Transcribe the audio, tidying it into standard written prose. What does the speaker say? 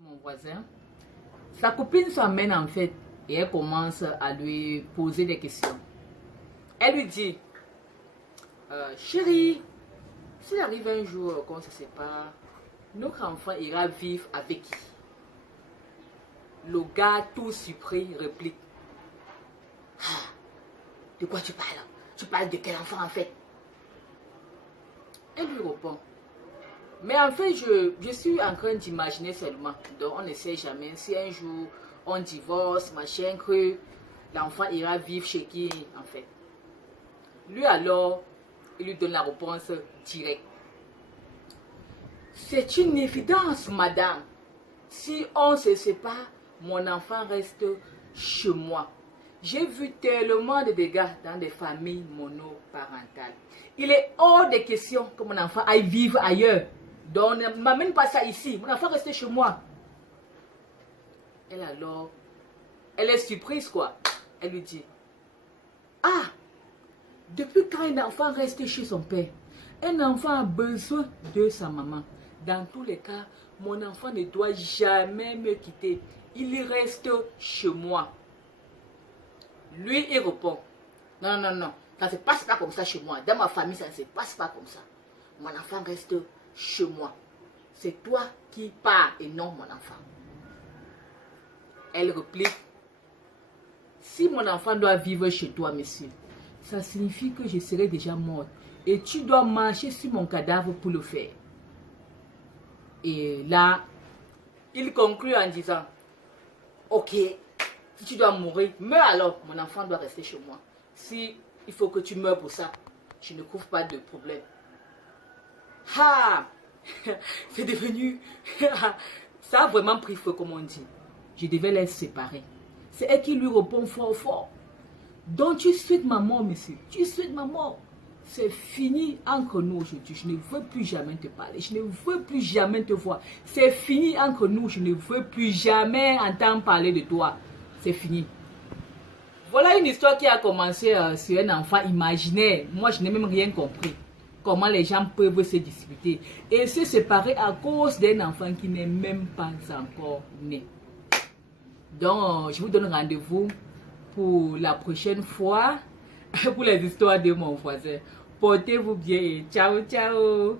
Mon voisin, sa copine s'emmène en fait et elle commence à lui poser des questions. Elle lui dit, chérie, s'il arrive un jour qu'on se sépare, notre enfant ira vivre avec qui? Le gars tout surpris réplique, ah, de quoi tu parles? Tu parles de quel enfant en fait? Elle lui répond, mais en fait, je suis en train d'imaginer seulement. Donc, on ne sait jamais si un jour on divorce, machin, que l'enfant ira vivre chez qui, en fait. Lui, alors, il lui donne la réponse directe. C'est une évidence, madame. Si on se sépare, mon enfant reste chez moi. J'ai vu tellement de dégâts dans des familles monoparentales. Il est hors de question que mon enfant aille vivre ailleurs. Donc, ne m'amène pas ça ici. Mon enfant reste chez moi. Elle alors, elle est surprise quoi. Elle lui dit, ah, depuis quand un enfant reste chez son père? Un enfant a besoin de sa maman. Dans tous les cas, mon enfant ne doit jamais me quitter. Il reste chez moi. Lui, il répond, non, non, non, ça ne se passe pas comme ça chez moi. Dans ma famille, ça ne se passe pas comme ça. Mon enfant reste chez moi. C'est toi qui pars et non mon enfant. Elle réplique, si mon enfant doit vivre chez toi, monsieur, ça signifie que je serai déjà morte et tu dois marcher sur mon cadavre pour le faire. Et là, il conclut en disant, ok, si tu dois mourir, meurs alors, mon enfant doit rester chez moi. Si il faut que tu meurs pour ça, je ne trouve pas de problème. Ah, c'est devenu, ça a vraiment pris feu comme on dit. Je devais les séparer. C'est elle qui lui répond fort fort. Donc tu souhaites ma mort, monsieur. Tu souhaites ma mort. C'est fini entre nous aujourd'hui. Je ne veux plus jamais te parler. Je ne veux plus jamais te voir. C'est fini entre nous. Je ne veux plus jamais entendre parler de toi. C'est fini. Voilà une histoire qui a commencé sur un enfant imaginaire. Moi, je n'ai même rien compris. Comment les gens peuvent se disputer et se séparer à cause d'un enfant qui n'est même pas encore né. Donc, je vous donne rendez-vous pour la prochaine fois pour les histoires de mon voisin. Portez-vous bien et ciao, ciao!